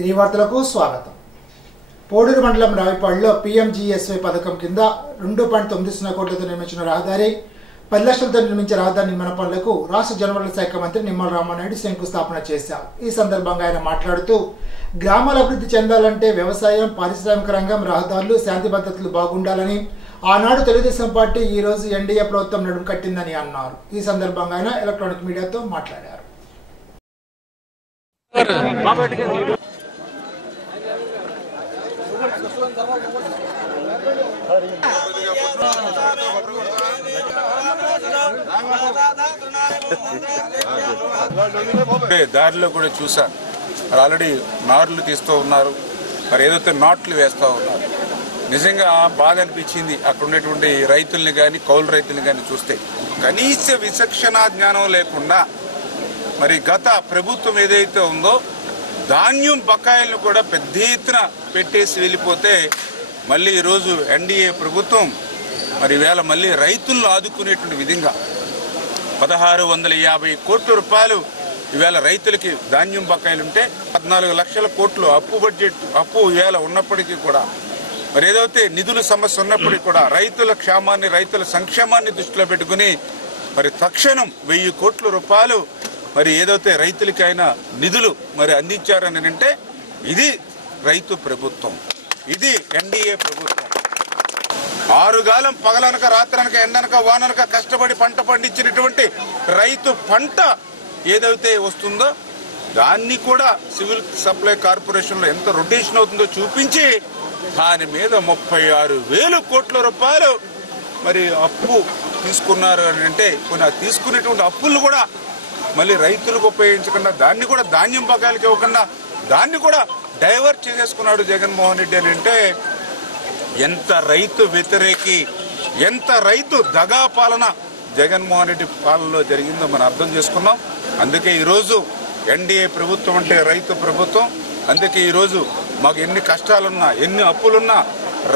తిరిగి వార్తలకు స్వాగతం. పోడూరు మండలం రావిపాడులో PMGSY పథకం కింద 2.90 కోట్లతో నిర్మించిన రహదారి 10 లక్షలతో నిర్మించిన రహదారి నిర్మాణ పనులకు రాష్ట్ర జలవనరుల శాఖ మంత్రి నిమ్మల రామానాయుడు శంకుస్థాపన చేశారు. ఈ సందర్భంగా ఆయన మాట్లాడుతూ గ్రామాల అభివృద్ధి చెందాలంటే వ్యవసాయం, పారిశ్రామిక రంగం, రహదారులు, శాంతి భద్రతలు బాగుండాలని ఆనాడు తెలుగుదేశం పార్టీ ఈ రోజు NDA ప్రభుత్వం నడుం కట్టిందని అన్నారు. ఈ సందర్భంగా ఆయన ఎలక్ట్రానిక్ మీడియాతో మాట్లాడారు. దారిలో కూడా చూసాను, ఆల్రెడీ నార్లు తీస్తూ ఉన్నారు, మరి ఏదైతే నాట్లు వేస్తూ ఉన్నారు. నిజంగా బాధ అనిపించింది అక్కడ ఉన్నటువంటి రైతుల్ని కానీ కౌలు రైతుల్ని కానీ చూస్తే. కనీస విచక్షణ జ్ఞానం లేకుండా మరి గత ప్రభుత్వం ఏదైతే ఉందో ధాన్యం బకాయిలను కూడా పెద్ద ఎత్తున పెట్టేసి వెళ్ళిపోతే మళ్ళీ ఈరోజు NDA ప్రభుత్వం మరి వేళ మళ్ళీ రైతులను ఆదుకునేటువంటి విధంగా 1650 కోట్ల రూపాయలు ఈవేళ రైతులకి ధాన్యం బకాయిలుంటే 14 లక్షల కోట్లు అప్పు ఈవేళ ఉన్నప్పటికీ కూడా మరి ఏదైతే నిధుల సమస్య ఉన్నప్పటికీ కూడా రైతుల క్షేమాన్ని, రైతుల సంక్షేమాన్ని దృష్టిలో పెట్టుకుని మరి తక్షణం 1000 కోట్ల రూపాయలు మరి ఏదైతే రైతులకి అయినా నిధులు మరి అందించారని అంటే ఇది రైతు ప్రభుత్వం, ఇది NDA ప్రభుత్వం. 6 గాలం పగలనక రాత్రనక ఎండనక వాననక కష్టపడి పంట పండించినటువంటి రైతు పంట ఏదైతే వస్తుందో దాన్ని కూడా సివిల్ సప్లై కార్పొరేషన్లో ఎంత రొటేషన్ అవుతుందో చూపించి దాని మీద 36,000 కోట్ల రూపాయలు మరి అప్పు తీసుకున్నారు అని అంటే కొన్ని తీసుకునేటువంటి అప్పులు కూడా మళ్ళీ రైతులకు ఉపయోగించకుండా దాన్ని కూడా ధాన్యం బకాయిలకి ఇవ్వకుండా దాన్ని కూడా డైవర్ట్ చేసేసుకున్నాడు జగన్మోహన్ రెడ్డి అని అంటే ఎంత రైతు వ్యతిరేకి, ఎంత రైతు దగా పాలన జగన్మోహన్ రెడ్డి పాలనలో జరిగిందో మనం అర్థం చేసుకున్నాం. అందుకే ఈరోజు NDA ప్రభుత్వం అంటే రైతు ప్రభుత్వం. అందుకే ఈరోజు మాకు ఎన్ని కష్టాలున్నా, ఎన్ని అప్పులున్నా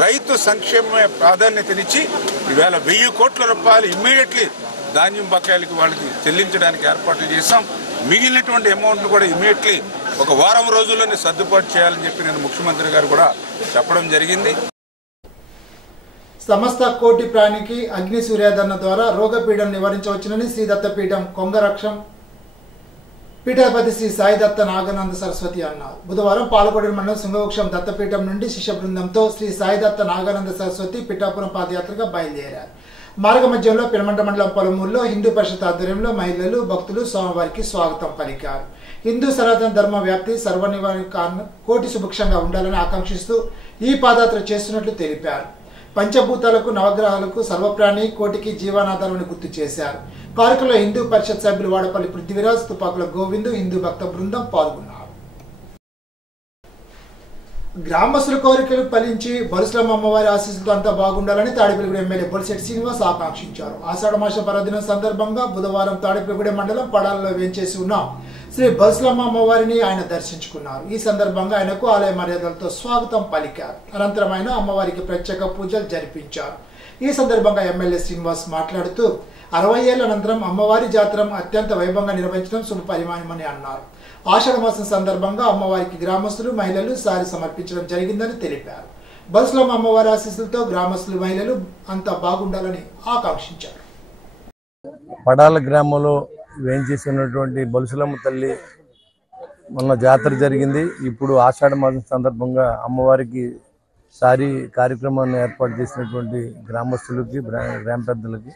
రైతు సంక్షేమమే ప్రాధాన్యతనిచ్చి ఈవేళ 1000 కోట్ల రూపాయలు ఇమ్మీడియట్లీ ధాన్యం బకాయిలకి వాళ్ళకి చెల్లించడానికి ఏర్పాట్లు చేశాం. మిగిలినటువంటి అమౌంట్ కూడా ఇమ్మీడియట్లీ ఒక వారం రోజుల్లోనే సర్దుబాటు చేయాలని చెప్పి నేను ముఖ్యమంత్రి గారు కూడా చెప్పడం జరిగింది. సమస్త కోటి ప్రాణికి అగ్ని సూర్యాధరణ ద్వారా రోగపీడను నివారించవచ్చునని శ్రీ దత్తపీఠం కొంగరక్షం పీఠాధిపతి శ్రీ సాయి దత్త నాగానంద సరస్వతి అన్నారు. బుధవారం పాలకొండ మండలం శృంగవృక్షం దత్తపీఠం నుండి శిష్య బృందంతో శ్రీ సాయి దత్త నాగానంద సరస్వతి పిఠాపురం పాదయాత్రగా బయలుదేరారు. మార్గ మధ్యంలో పినమంట మండలం పొలమూరులో హిందూ పరిషత్ ఆధ్వర్యంలో మహిళలు, భక్తులు స్వామివారికి స్వాగతం పలికారు. హిందూ సనాతన ధర్మ వ్యాప్తి సర్వనివారణ కోటి సుభిక్షంగా ఉండాలని ఆకాంక్షిస్తూ ఈ పాదయాత్ర చేస్తున్నట్లు తెలిపారు. పంచభూతాలకు, నవగ్రహాలకు, సర్వప్రాణి కోటికి జీవనాధారాన్ని గుర్తు చేశారు. కార్యక్రమంలో హిందూ పరిషత్ సభ్యులు వాడపల్లి పృథ్వీరాజ్, తుపాకుల గోవిందు, హిందూ భక్త బృందం పాల్గొన్నారు. గ్రామస్తుల కోరికలు ఫలించి బొలుసులమ్మ అమ్మవారి ఆశీస్సులతో అంతా బాగుండాలని తాడిపల్లిగూడెం ఎమ్మెల్యే బొలిశెట్టి శ్రీనివాస్ ఆకాంక్షించారు. ఆషాఢమాస పర్వదినం సందర్భంగా బుధవారం తాడిపల్లిగూడెం మండలం పడాలలో వేంచేసి ఉన్న శ్రీ బొలుసులమ్మ అమ్మవారిని ఆయన దర్శించుకున్నారు. ఈ సందర్భంగా ఆయనకు ఆలయ మర్యాదలతో స్వాగతం పలికారు. అనంతరం ఆయన అమ్మవారికి ప్రత్యేక పూజలు జరిపించారు. ఈ సందర్భంగా ఎమ్మెల్యే శ్రీనివాస్ మాట్లాడుతూ 60 ఏళ్ల అనంతరం అమ్మవారి జాతర అత్యంత వైభవంగా నిర్వహించడం శుభ పరిమాణమని అన్నారు. ఆషాఢ మాసం సందర్భంగా అమ్మవారికి గ్రామస్తులు, మహిళలు సారి సమర్పించడం జరిగిందని తెలిపారు. బొలుసులమ్మ అమ్మవారి ఆశీస్సులతో గ్రామస్తులు, మహిళలు అంతా బాగుండాలని ఆకాంక్షించారు. పడాల గ్రామంలో వేంచేసి ఉన్నటువంటి బొలుసులమ్మ తల్లి మొన్న జాతర జరిగింది. ఇప్పుడు ఆషాఢ మాసం సందర్భంగా అమ్మవారికి సారి కార్యక్రమాన్ని ఏర్పాటు చేసినటువంటి గ్రామస్తులకి, గ్రామ పెద్దలకి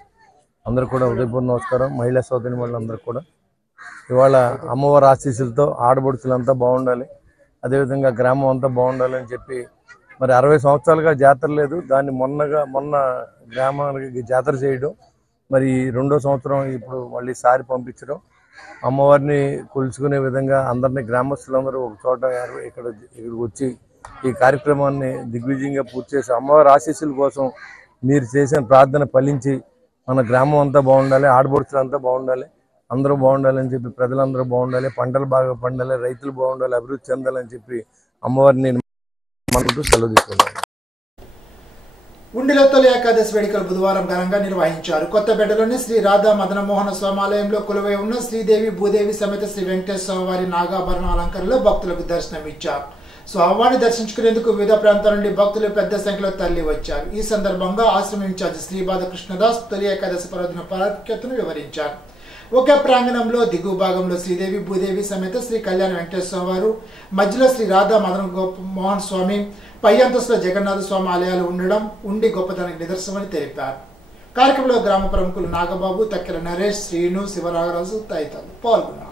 అందరూ కూడా ఉదయపూర్వ నమస్కారం. మహిళా సోదరి వాళ్ళందరూ కూడా ఇవాళ అమ్మవారి ఆశీస్సులతో ఆడబడుచులంతా బాగుండాలి, అదేవిధంగా గ్రామం అంతా బాగుండాలి అని చెప్పి మరి 60 సంవత్సరాలుగా జాతర లేదు. దాన్ని మొన్న గ్రామానికి జాతర చేయడం, మరి 2వ సంవత్సరం ఇప్పుడు మళ్ళీ సారి పంపించడం, అమ్మవారిని కొలుచుకునే విధంగా అందరినీ గ్రామస్తులందరూ ఒక చోట ఇక్కడికి వచ్చి ఈ కార్యక్రమాన్ని దిగ్విజయంగా పూర్తి చేసి అమ్మవారి ఆశీస్సుల కోసం మీరు చేసిన ప్రార్థన ఫలించి మన గ్రామం అంతా బాగుండాలి, ఆడబడుచులు అంతా బాగుండాలి, అందరూ బాగుండాలని చెప్పి ప్రజలందరూ బాగుండాలి, పంటలు బాగా పండాలి, రైతులు బాగుండాలి, అభివృద్ధి చెందాలని చెప్పి అమ్మవారిని మనకు సెలవు తీసుకున్నాను. ఉండిలో తొలి ఏకాదశి వేడుకలు బుధవారం ఘనంగా నిర్వహించారు. కొత్తపేటలోని శ్రీ రాధా మదనమోహన స్వామాలయంలో కొలువై ఉన్న శ్రీదేవి భూదేవి సమేత శ్రీ వెంకటేశ్వర స్వామివారి నాగాభరణ అలంకరణలో భక్తులకు దర్శనమిచ్చారు. స్వామివారిని దర్శించుకునేందుకు వివిధ ప్రాంతాల నుండి భక్తులు పెద్ద సంఖ్యలో తరలి వచ్చారు. ఈ సందర్భంగా ఆశ్రమం ఇన్ఛార్జి శ్రీపాద కృష్ణదాస్ తొలి ఏకాదశి పర్వదిన ప్రాముఖ్యతను వివరించారు. ఒకే ప్రాంగణంలో దిగువ భాగంలో శ్రీదేవి భూదేవి సమేత శ్రీ కళ్యాణ వెంకటేశ్వర వారు, మధ్యలో శ్రీ రాధా మదన మోహన్ స్వామి, పై అంతస్తులో జగన్నాథ స్వామి ఆలయాలు ఉండడం గొప్పతనానికి నిదర్శనమని తెలిపారు. కార్యక్రమంలో గ్రామ ప్రముఖులు నాగబాబు, తక్కెల నరేష్, శ్రీను, శివరాగరాజు తదితరులు పాల్గొన్నారు.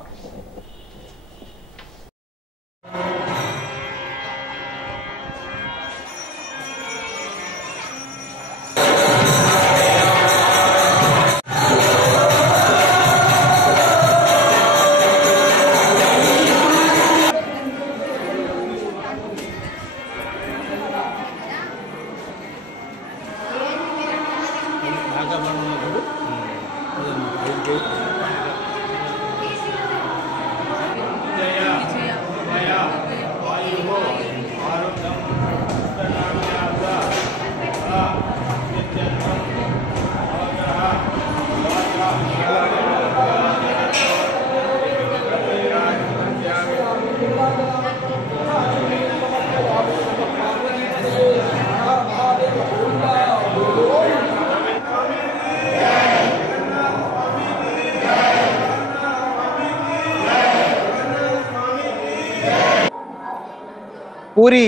పూరి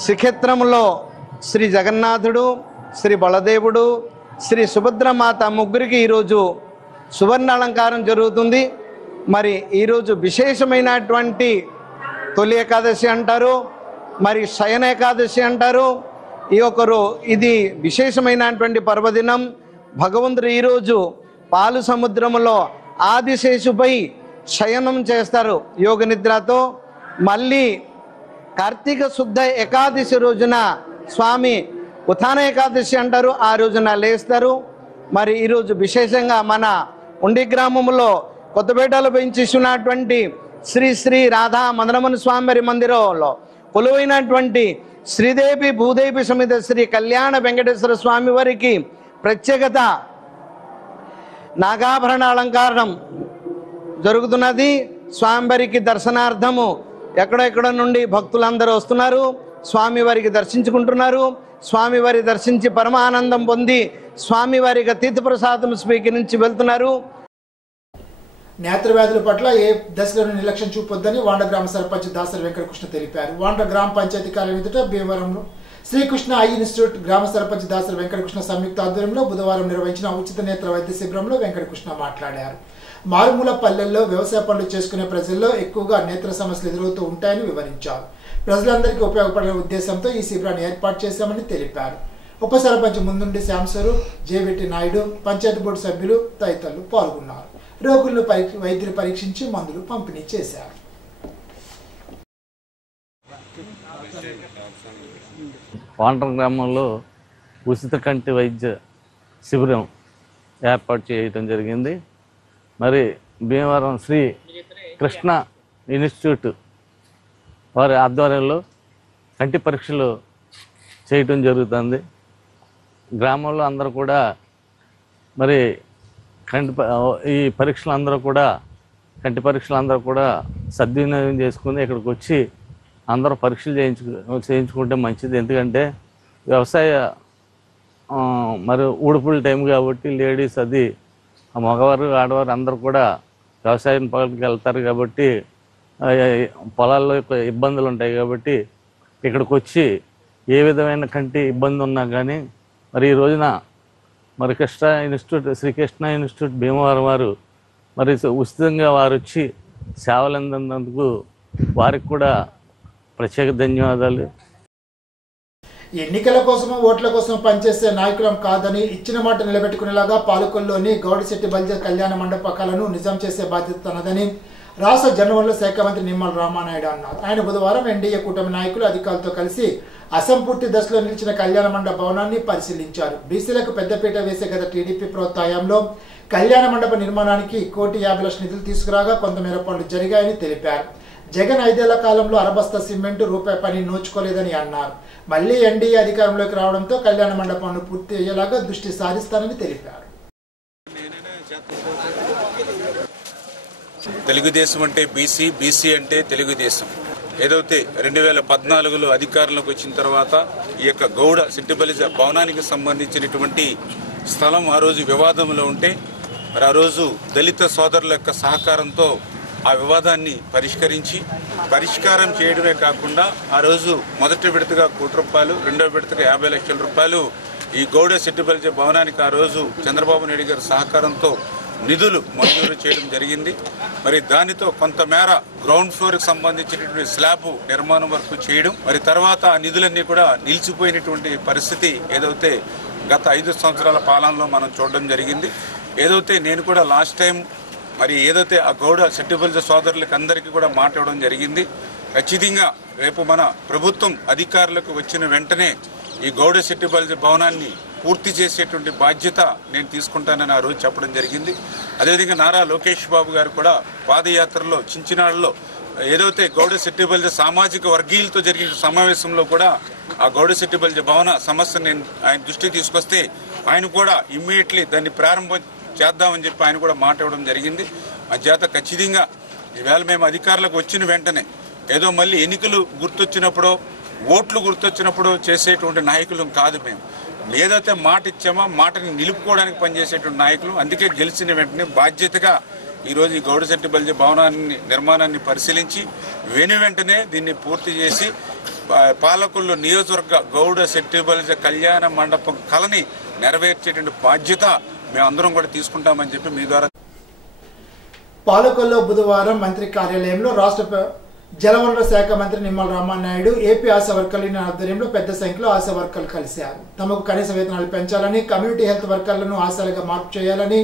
శ్రీక్షేత్రంలో శ్రీ జగన్నాథుడు, శ్రీ బలదేవుడు, శ్రీ సుభద్రమాత ముగ్గురికి ఈరోజు సువర్ణ అలంకారం జరుగుతుంది. మరి ఈరోజు విశేషమైనటువంటి తొలి ఏకాదశి అంటారు, మరి శయన ఏకాదశి అంటారు. ఇది విశేషమైనటువంటి పర్వదినం. భగవంతుడు ఈరోజు పాలు సముద్రంలో ఆదిశేషుపై శయనం చేస్తారు యోగ నిద్రతో. మళ్ళీ కార్తీక శుద్ధ ఏకాదశి రోజున స్వామి ఉత్థాన ఏకాదశి అంటారు, ఆ రోజున లేస్తారు. మరి ఈరోజు విశేషంగా మన ఉండి గ్రామంలో కొత్తపేటలో పెంచేసినటువంటి శ్రీ శ్రీ రాధా మదనమోహన్ స్వామి వారి మందిరంలో కొలువైనటువంటి శ్రీదేవి భూదేవి సమేత శ్రీ కళ్యాణ వెంకటేశ్వర స్వామి వారికి ప్రత్యేకత నాగాభరణ అలంకారం జరుగుతున్నది. స్వామివారికి దర్శనార్థము ఎక్కడెక్కడ నుండి భక్తులందరూ వస్తున్నారు, స్వామివారికి దర్శించుకుంటున్నారు. స్వామివారి దర్శించి పరమానందం పొంది స్వామివారికి తీర్థ ప్రసాదం స్వీకరించి వెళ్తున్నారు. నేత్ర వ్యాధుల పట్ల ఏ దశలోనూ నిర్లక్ష్యం చూపొద్దని వాండ్ర గ్రామ సర్పంచ్ దాసరి వెంకటకృష్ణ తెలిపారు. వాండ్ర గ్రామ పంచాయతీ కార్యాలయం ఎదుట భీమవరంలో శ్రీకృష్ణ ఐ ఇన్స్టిట్యూట్ గ్రామ సర్పంచ్ దాసరి వెంకటకృష్ణ సంయుక్త ఆధ్వర్యంలో బుధవారం నిర్వహించిన ఉచిత నేత్ర వైద్య శిబిరంలో వెంకటకృష్ణ మాట్లాడారు. మారుమూల పల్లెల్లో వ్యవసాయ పనులు చేసుకునే ప్రజల్లో ఎక్కువగా నేత్ర సమస్యలు ఎదురవుతూ ఉంటాయని వివరించారు. ప్రజలందరికీ ఉపయోగపడే ఉద్దేశంతో ఈ శిబిరాన్ని ఏర్పాటు చేశామని తెలిపారు. ఉప సర్పంచ్ ముందుండి శ్యాంస్వరూప్, జేవిటి నాయుడు, పంచాయతీ బోర్డు సభ్యులు తదితరులు పాల్గొన్నారు. రోగులను వైద్యులు పరీక్షించి మందులు పంపిణీ చేశారు. వాండ్ర గ్రామంలో ఉచిత కంటి వైద్య శిబిరం ఏర్పాటు చేయడం జరిగింది. మరి భీమవరం శ్రీ కృష్ణ ఇన్స్టిట్యూట్ వారి ఆధ్వర్యంలో కంటి పరీక్షలు చేయటం జరుగుతుంది. గ్రామంలో అందరూ కూడా మరి ఈ పరీక్షలు అందరూ కూడా కంటి పరీక్షలు అందరూ కూడా సద్వినియోగం చేసుకుని ఇక్కడికి వచ్చి అందరూ పరీక్షలు చేయించుకుంటే మంచిది. ఎందుకంటే వ్యవసాయ మరి ఊడుపుల టైం కాబట్టి లేడీస్ అది మగవారు ఆడవారు అందరూ కూడా వ్యవసాయం పనులకు వెళ్తారు కాబట్టి పొలాల్లో ఇబ్బందులు ఉంటాయి. కాబట్టి ఇక్కడికి వచ్చి ఏ విధమైన కంటి ఇబ్బంది ఉన్నా కానీ మరి ఈ రోజున మరి శ్రీకృష్ణ ఇన్స్టిట్యూట్ భీమవరం వారు మరి ఉచితంగా వారు వచ్చి సేవలు అందినందుకు వారికి కూడా ప్రత్యేక ధన్యవాదాలు. ఎన్నికల కోసం ఓట్ల కోసం పనిచేసే నాయకులం కాదని ఇచ్చిన మాట నిలబెట్టుకునేలాగా పాలకొల్లులోని గౌడిశెట్టి బల్జ కళ్యాణ మండపకాలను నిజం చేసే బాధ్యత తనదని రాష్ట్ర జనవరుల శాఖ మంత్రి నిమ్మల రామానాయుడు అన్నారు. ఆయన బుధవారం ఎన్డీఏ కూటమి నాయకులు అధికారులతో కలిసి అసంపూర్తి దశలో నిలిచిన కళ్యాణ మండప భవనాన్ని పరిశీలించారు. బీసీలకు పెద్దపీట వేసే గత టీడీపీ ప్రోత్సాహంలో కళ్యాణ మండప నిర్మాణానికి 1,50,00,000 నిధులు తీసుకురాగా కొంతమేర పనులు జరిగాయని తెలిపారు. జగన్ 5 ఏళ్ల కాలంలో అరబస్తా సిమెంట్ రూపాయి పని నోచుకోలేదని అన్నారు. మళ్లీ ఎన్డీఏ అధికారంలోకి రావడంతో కళ్యాణ మండపాన్ని పూర్తి అయ్యేలాగా దృష్టి సారిస్తానని తెలిపారు. తెలుగుదేశం అంటే బీసీ, బీసీ అంటే తెలుగుదేశం. ఏదైతే 2014లో అధికారంలోకి వచ్చిన తర్వాత ఈ యొక్క గౌడ సిట్టిబలిజ భవనానికి సంబంధించినటువంటి స్థలం ఆ రోజు వివాదంలో ఉంటే మరి ఆ రోజు దళిత సోదరుల యొక్క సహకారంతో ఆ వివాదాన్ని పరిష్కారం చేయడమే కాకుండా ఆ రోజు మొదటి విడతగా ₹1,00,00,000, రెండో విడతగా ₹50 లక్షలు ఈ గౌడ సిట్టిబలిజ భవనానికి ఆ రోజు చంద్రబాబు నాయుడు గారి సహకారంతో నిధులు మంజూరు చేయడం జరిగింది. మరి దానితో కొంతమేర గ్రౌండ్ ఫ్లోర్కి సంబంధించినటువంటి స్లాబ్ నిర్మాణం వరకు చేయడం, మరి తర్వాత ఆ నిధులన్నీ కూడా నిలిచిపోయినటువంటి పరిస్థితి ఏదైతే గత 5 సంవత్సరాల పాలనలో మనం చూడడం జరిగింది. ఏదైతే నేను కూడా లాస్ట్ టైం మరి ఏదైతే ఆ గౌడ సిట్టిబలిజ సోదరులకు అందరికీ కూడా మాట్లాడడం జరిగింది. ఖచ్చితంగా రేపు మన ప్రభుత్వం అధికారులకు వచ్చిన వెంటనే ఈ గౌడ సిట్టిబలిజ భవనాన్ని పూర్తి చేసేటువంటి బాధ్యత నేను తీసుకుంటానని ఆ రోజు చెప్పడం జరిగింది. అదేవిధంగా నారా లోకేష్ బాబు గారు కూడా పాదయాత్రలో చించినాడులో ఏదైతే గౌడ సిట్టిబలిజ సామాజిక వర్గీయులతో జరిగిన సమావేశంలో కూడా ఆ గౌడ సిట్టిబలిజ భవన సమస్యను నేను ఆయన దృష్టికి తీసుకొస్తే ఆయన కూడా ఇమ్మీడియట్లీ దాన్ని ప్రారంభం చేద్దామని చెప్పి ఆయన కూడా మాట్లాడడం జరిగింది. ఆ చేత ఖచ్చితంగా ఈవేళ మేము అధికారులకు వచ్చిన వెంటనే ఏదో మళ్ళీ ఎన్నికలు గుర్తొచ్చినప్పుడో ఓట్లు గుర్తొచ్చినప్పుడు చేసేటువంటి నాయకులు కాదు. మేము ఏదైతే మాట ఇచ్చామో మాటని నిలుపుకోవడానికి పనిచేసేటువంటి నాయకులు. అందుకే గెలిచిన వెంటనే బాధ్యతగా ఈరోజు ఈ గౌడ సిట్టిబలిజ భవనాన్ని నిర్మాణాన్ని పరిశీలించి వెంటనే దీన్ని పూర్తి చేసి పాలకొల్లు నియోజకవర్గ గౌడ సిట్టిబలిజ కళ్యాణ మండపం కళని నెరవేర్చేటువంటి బాధ్యత మేమందరం కూడా తీసుకుంటామని చెప్పి మీ ద్వారా. పాలకొల్లో బుధవారం మంత్రి కార్యాలయంలో రాష్ట్ర జలవనరుల శాఖ మంత్రి నిమ్మల రామానాయుడు ఏపీ ఆశా వర్కర్ల ఆధ్వర్యంలో పెద్ద సంఖ్యలో ఆశా వర్కర్లు కలిశారు. తమకు కనీస వేతనాలు పెంచాలని, కమ్యూనిటీ హెల్త్ వర్కర్లను ఆశాలుగా మార్పు చేయాలని,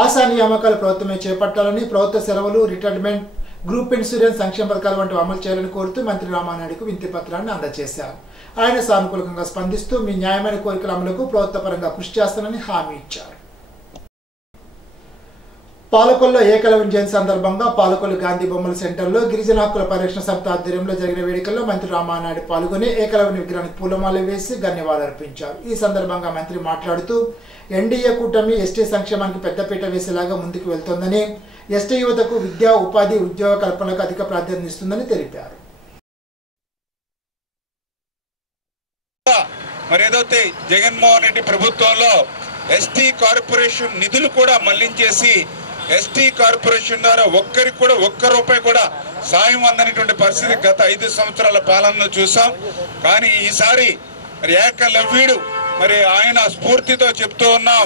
ఆశా నియామకాలు ప్రభుత్వమే చేపట్టాలని, ప్రభుత్వ సెలవులు, రిటైర్మెంట్, గ్రూప్ ఇన్సూరెన్స్, సంక్షేమ పథకాలు వంటివి అమలు చేయాలని కోరుతూ మంత్రి రామానాయుడుకు వినతి పత్రాన్ని అందజేశారు. ఆయన సానుకూలంగా స్పందిస్తూ మీ న్యాయమైన కోరికల అమలుకు ప్రభుత్వ పరంగా కృషి చేస్తానని హామీ ఇచ్చారు. పాలకొల్లో ఏకలవ్య జయంతి సందర్భంగా పాలకొల్లు గాంధీ బొమ్మల సెంటర్లో గిరిజన హక్కుల పరిరక్షణ సంస్థ ఆధ్వర్యంలో జరిగిన వేడుకల్లో మంత్రి రామానాయుడు పాల్గొని ఏకలవ్య విగ్రహానికి పూలమాల వేసి ధన్యవాదాలర్పించారు. ఈ సందర్భంగా మంత్రి మాట్లాడుతూ ఎన్డీఏ కూటమి ఎస్టీ సంక్షేమానికి పెద్దపీట వేసేలాగా ముందుకు వెళ్తోందని, ఎస్టీ యువతకు విద్యా, ఉపాధి, ఉద్యోగ కల్పనకు అధిక ప్రాధాన్యత ఇస్తుందని తెలిపారు. మరి ఏదైతే జగన్మోహన్ రెడ్డి ప్రభుత్వంలో ఎస్టీ కార్పొరేషన్ నిధులు కూడా మళ్లించేసి ఎస్టీ కార్పొరేషన్ ద్వారా ఒక్కరికి కూడా ₹1 కూడా సాయం అందనటువంటి పరిస్థితి గత 5 సంవత్సరాల పాలనలో చూసాం. కానీ ఈసారి మరి ఏకలవ్యుడు మరి ఆయన స్ఫూర్తితో చెప్తూ ఉన్నాం,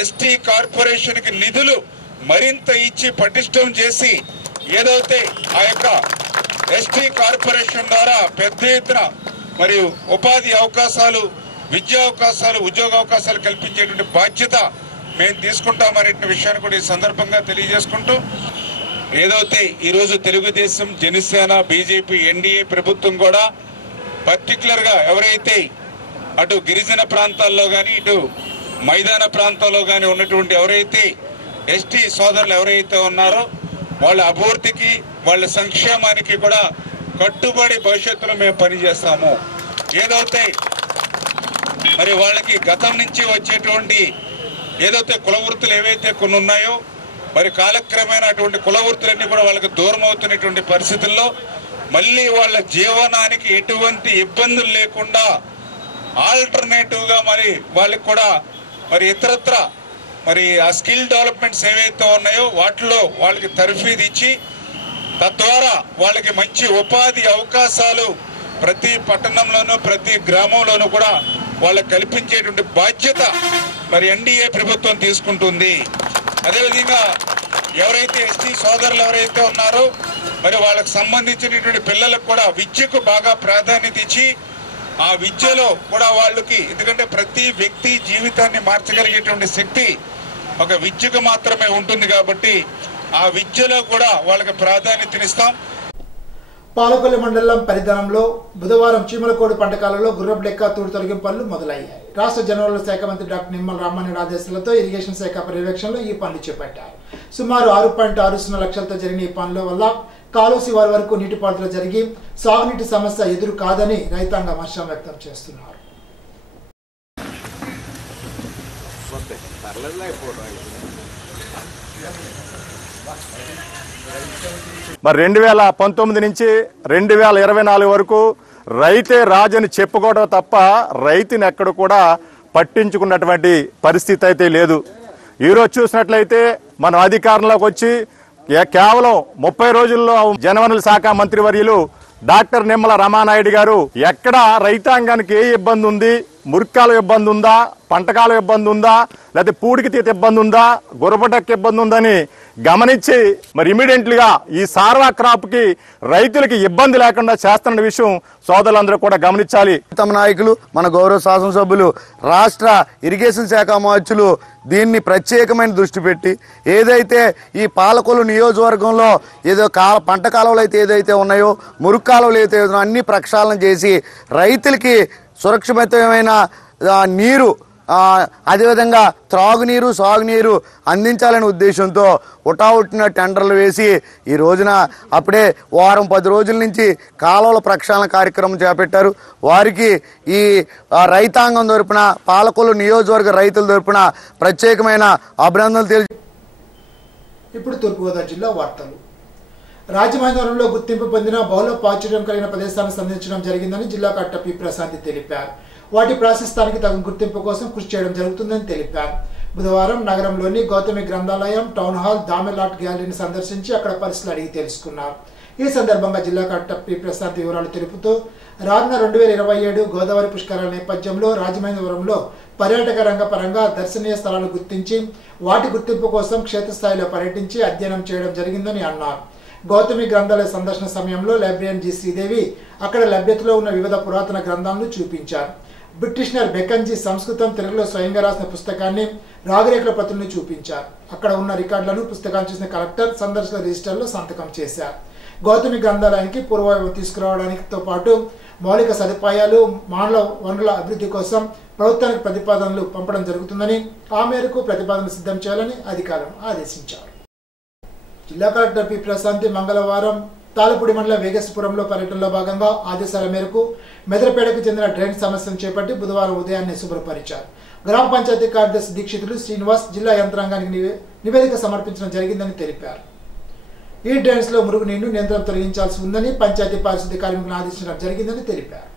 ఎస్టీ కార్పొరేషన్ కి నిధులు మరింత ఇచ్చి పటిష్టం చేసి ఏదైతే ఆ యొక్క ఎస్టీ కార్పొరేషన్ ద్వారా పెద్ద ఎత్తున మరియు ఉపాధి అవకాశాలు, విద్యా అవకాశాలు, ఉద్యోగ అవకాశాలు కల్పించేటువంటి బాధ్యత మేము తీసుకుంటామనే విషయాన్ని కూడా ఈ సందర్భంగా తెలియజేసుకుంటూ, ఏదైతే ఈరోజు తెలుగుదేశం, జనసేన, బీజేపీ, ఎన్డీఏ ప్రభుత్వం కూడా పర్టికులర్ గా ఎవరైతే అటు గిరిజన ప్రాంతాల్లో కానీ ఇటు మైదాన ప్రాంతాల్లో కానీ ఉన్నటువంటి ఎవరైతే ఎస్టీ సోదరులు ఎవరైతే ఉన్నారో వాళ్ళ అభివృద్ధికి, వాళ్ళ సంక్షేమానికి కూడా కట్టుబడి భవిష్యత్తులో మేము పనిచేస్తాము. ఏదైతే మరి వాళ్ళకి గతం నుంచి వచ్చేటువంటి ఏదైతే కుల వృత్తులు ఏవైతే కొన్ని ఉన్నాయో మరి కాలక్రమేణా అటువంటి కుల వృత్తులన్నీ కూడా వాళ్ళకి దూరం అవుతున్నటువంటి పరిస్థితుల్లో మళ్ళీ వాళ్ళ జీవనానికి ఎటువంటి ఇబ్బందులు లేకుండా ఆల్టర్నేటివ్ గా మరి వాళ్ళకి కూడా మరి ఇతరత్ర మరి ఆ స్కిల్ డెవలప్మెంట్స్ ఏవైతే ఉన్నాయో వాటిలో వాళ్ళకి తర్ఫీదు ఇచ్చి తద్వారా వాళ్ళకి మంచి ఉపాధి అవకాశాలు ప్రతి పట్టణంలోనూ ప్రతి గ్రామంలోనూ కూడా వాళ్ళకి కల్పించేటువంటి బాధ్యత మరి ఎన్డీఏ ప్రభుత్వం తీసుకుంటుంది. అదేవిధంగా ఎవరైతే ఎస్టీ సోదరులు ఎవరైతే ఉన్నారో మరి వాళ్ళకి సంబంధించినటువంటి పిల్లలకు కూడా విద్యకు బాగా ప్రాధాన్యత ఇచ్చి ఆ విద్యలో కూడా వాళ్ళకి, ఎందుకంటే ప్రతి వ్యక్తి జీవితాన్ని మార్చగలిగేటువంటి శక్తి ఒక విద్యకు మాత్రమే ఉంటుంది కాబట్టి ఆ విద్యలో కూడా వాళ్ళకి ప్రాధాన్యతనిస్తాం. పాలకొల్లు మండలం పరిధానంలో బుధవారం చీమలకోడు పంటకాలలో గుర్రపు లెక్క తూడు తొలగింపు పనులు మొదలయ్యాయి. రాష్ట్ర జలవనరుల శాఖ మంత్రి డాక్టర్ నిమ్మల రామానాయుడు ఆదేశాలతో ఇరిగేషన్ శాఖ పర్యవేక్షణలో ఈ పనులు చేపట్టారు. సుమారు 6.60 లక్షలతో జరిగిన ఈ పనుల వల్ల కాలువ శివారు వరకు నీటిపారుదల జరిగి సాగునీటి సమస్య ఎదురు కాదని రైతాంగం హర్షం వ్యక్తం చేస్తున్నారు. మరి 2019 నుంచి 2024 వరకు రైతే రాజని చెప్పుకోవడం తప్ప రైతుని ఎక్కడ కూడా పట్టించుకున్నటువంటి పరిస్థితి అయితే లేదు. ఈరోజు చూసినట్లయితే మనం అధికారంలోకి వచ్చి కేవలం 30 రోజుల్లో జనవనరుల శాఖ మంత్రివర్యులు డాక్టర్ నిమ్మల రామానాయుడు గారు ఎక్కడ రైతాంగానికి ఏ ఇబ్బంది ఉంది, మురికాల ఇబ్బంది ఉందా, పంటకాల ఇబ్బంది ఉందా, లేకపోతే పూడికి తీత ఇబ్బంది ఉందా, గురబటకు ఇబ్బంది ఉందని గమనించి మరి ఇమీడియట్లీగా ఈ సార్వా క్రాప్ కి రైతులకి ఇబ్బంది లేకుండా చేస్తున్న విషయం సోదరులందరూ కూడా గమనించాలి. తమ నాయకులు, మన గౌరవ శాసనసభ్యులు, రాష్ట్ర ఇరిగేషన్ శాఖ మంత్రులు దీన్ని ప్రత్యేకమైన దృష్టి పెట్టి ఏదైతే ఈ పాలకొల్లు నియోజకవర్గంలో ఏదో పంట కాలువలు అయితే ఏదైతే ఉన్నాయో, మురుగు కాలువలు అయితే అన్ని ప్రక్షాళన చేసి రైతులకి సురక్షితమైన నీరు, అదేవిధంగా త్రాగునీరు, సాగునీరు అందించాలనే ఉద్దేశంతో ఉటావుట్టిన టెండర్లు వేసి ఈ రోజున అప్పుడే వారం 10 రోజుల నుంచి కాలువల ప్రక్షాళన కార్యక్రమం చేపట్టారు. వారికి ఈ రైతాంగం తరపున, పాలకొల్లు నియోజకవర్గ రైతుల తరపున ప్రత్యేకమైన అభినందనలు తెలియ. ఇప్పుడు తూర్పుగోదావరి జిల్లా వార్తలు. రాజమహేంద్రవరంలో గుర్తింపు పొందిన బహుళ ప్రాచుర్యం కలిగిన ప్రదేశాలను సందర్శించడం జరిగిందని జిల్లా కలెక్టర్ పి ప్రశాంతి తెలిపారు. వాటి ప్రాశస్తానికి తగిన గుర్తింపు కోసం కృషి చేయడం జరుగుతుందని తెలిపారు. బుధవారం నగరంలోని గౌతమి గ్రంథాలయం, టౌన్ హాల్, దామెల్ ఆర్ట్ గ్యాలరీని సందర్శించి అక్కడ పరిస్థితులు అడిగి తెలుసుకున్నారు. ఈ సందర్భంగా జిల్లా కలెక్టర్ పి ప్రశాంతి వివరాలు తెలుపుతూ రానున్న 2027 గోదావరి పుష్కరాల నేపథ్యంలో రాజమహేంద్రవరంలో పర్యాటక రంగ పరంగా దర్శనీయ స్థలాలు గుర్తించి వాటి గుర్తింపు కోసం క్షేత్రస్థాయిలో పర్యటించి అధ్యయనం చేయడం జరిగిందని అన్నారు. గౌతమి గ్రంథాలయ సందర్శన సమయంలో లైబ్రరియన్ జి శ్రీదేవి అక్కడ లభ్యతలో ఉన్న వివిధ పురాతన గ్రంథాలను చూపించారు. బ్రిటిషనర్ బెకన్జీ సంస్కృతం, తెలుగులో స్వయంగా రాసిన పుస్తకాన్ని, రాగరేఖల ప్రతులను చూపించారు. అక్కడ ఉన్న రికార్డులను, పుస్తకాన్ని చూసిన కలెక్టర్ సందర్శన రిజిస్టర్లో సంతకం చేశారు. గౌతమి గ్రంథాలయానికి పూర్వవైభవం తీసుకురావడానికితో పాటు మౌలిక సదుపాయాలు, మానవ వనరుల అభివృద్ధి కోసం ప్రభుత్వానికి ప్రతిపాదనలు పంపడం జరుగుతుందని, ఆ మేరకు ప్రతిపాదనలు సిద్ధం చేయాలని అధికారులను ఆదేశించారు. జిల్లా కలెక్టర్ పి ప్రశాంతి మంగళవారం తాళపూడి మండల వేగేశ్వరంలో పర్యటనలో భాగంగా ఆదేశాల మేరకు మెదరపేటకు చెందిన డ్రైన్ సమస్యను చేపట్టి బుధవారం ఉదయాన్నే శుభ్రపరిచారు. గ్రామ పంచాయతీ కార్యదర్శి దీక్షితులు శ్రీనివాస్ జిల్లా యంత్రాంగానికి నివేదిక సమర్పించడం జరిగిందని తెలిపారు. ఈ డ్రైన్స్ లో మురుగునీరు నియంత్రణ తొలగించాల్సి ఉందని పంచాయతీ పారిశుద్ధ్య కార్మికులను ఆదేశించడం జరిగిందని తెలిపారు.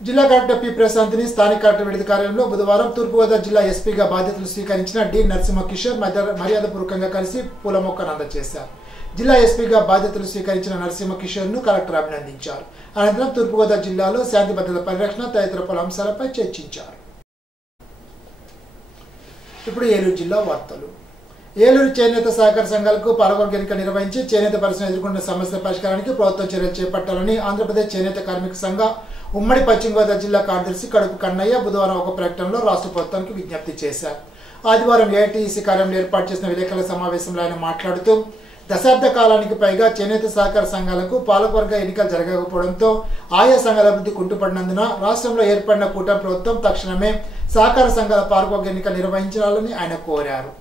జిల్లా కలెక్టర్ పి ప్రశాంతిని స్థానిక కలెక్టర్ విడిది కార్యాలయంలో బుధవారం తూర్పుగోదావరి జిల్లా ఎస్పీగా బాధ్యతలు స్వీకరించిన డి నరసింహ కిషోర్ మర్యాదపూర్వకంగా కలిసి పూల మొక్కను అందజేశారు. జిల్లా ఎస్పీగా బాధ్యతలు స్వీకరించిన నరసింహ కిషోర్ ను కలెక్టర్ అభినందించారు. అనంతరం తూర్పుగోదావరి జిల్లాలో శాంతి భద్రత పరిరక్షణ తదితర పలు అంశాలపై చర్చించారు. ఇప్పుడు ఏలూరు జిల్లా వార్తలు. ఏలూరు చేనేత సహకార సంఘాలకు పాలకవర్గ ఎన్నిక నిర్వహించి చేనేత పరిశ్రమ ఎదుర్కొంటున్న సమస్యల పరిష్కారానికి ప్రభుత్వం చర్యలు చేపట్టాలని ఆంధ్రప్రదేశ్ చేనేత కార్మిక సంఘ ఉమ్మడి పశ్చిమ గోదావరి జిల్లా కార్యదర్శి కడుపు కన్నయ్య బుధవారం ఒక ప్రకటనలో రాష్ట్ర ప్రభుత్వానికి విజ్ఞప్తి చేశారు. ఆదివారం ఏఐటీసీ కార్యాలయంలో ఏర్పాటు చేసిన విలేకరుల సమావేశంలో ఆయన మాట్లాడుతూ దశాబ్ద కాలానికి పైగా చేనేత సహకార సంఘాలకు పాలకవర్గ ఎన్నికలు జరగకపోవడంతో ఆయా సంఘాల అభివృద్ధి కుంటుపడినందున రాష్ట్రంలో ఏర్పడిన కూటమి ప్రభుత్వం తక్షణమే సహకార సంఘాల పాలకవర్గ ఎన్నికలు నిర్వహించాలని ఆయన కోరారు.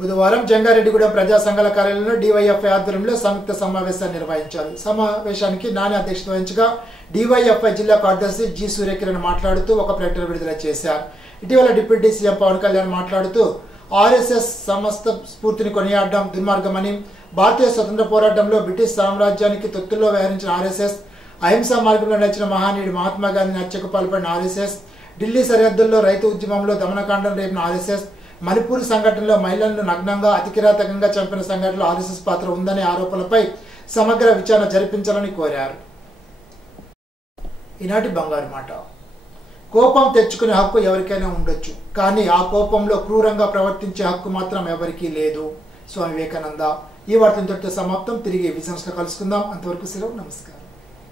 బుధవారం జంగారెడ్డిగూడెం ప్రజా సంఘాల కార్యాలయంలో డివైఎఫ్ఐ ఆధ్వర్యంలో సంయుక్త సమావేశాన్ని నిర్వహించారు. సమావేశానికి నాని అధ్యక్షత వహించగా డివైఎఫ్ఐ జిల్లా కార్యదర్శి జి సూర్యకిరణ్ మాట్లాడుతూ ఒక ప్రకటన విడుదల చేశారు. ఇటీవల డిప్యూటీ సీఎం పవన్ కళ్యాణ్ మాట్లాడుతూ ఆర్ఎస్ఎస్ సమస్త స్ఫూర్తిని కొనియాడడం దుర్మార్గమని, భారతీయ స్వతంత్ర పోరాటంలో బ్రిటిష్ సామ్రాజ్యానికి తొత్తుల్లో వ్యవహరించిన ఆర్ఎస్ఎస్, అహింసా మార్గంలో నడిచిన మహానీయుడు మహాత్మా గాంధీని హత్యకు పాల్పడిన ఆర్ఎస్ఎస్, ఢిల్లీ సరిహద్దుల్లో రైతు ఉద్యమంలో దమనకాండం రేపిన ఆర్ఎస్ఎస్, మణిపూర్ సంఘటనలో మహిళలను నగ్నంగా అతికిరాతకంగా చంపిన సంఘటనలో ఆర్ఎస్ఎస్ పాత్ర ఉందనే ఆరోపణలపై సమగ్ర విచారణ జరిపించాలని కోరారు. ఈనాటి బంగారు మాట. కోపం తెచ్చుకునే హక్కు ఎవరికైనా ఉండొచ్చు, కానీ ఆ కోపంలో క్రూరంగా ప్రవర్తించే హక్కు మాత్రం ఎవరికీ లేదు. స్వామి వివేకానంద. ఈ వార్తలతో సమాప్తం. తిరిగి విజన్స్ లో కలుసుకుందాం. అంతవరకు సెలవు. నమస్కారం.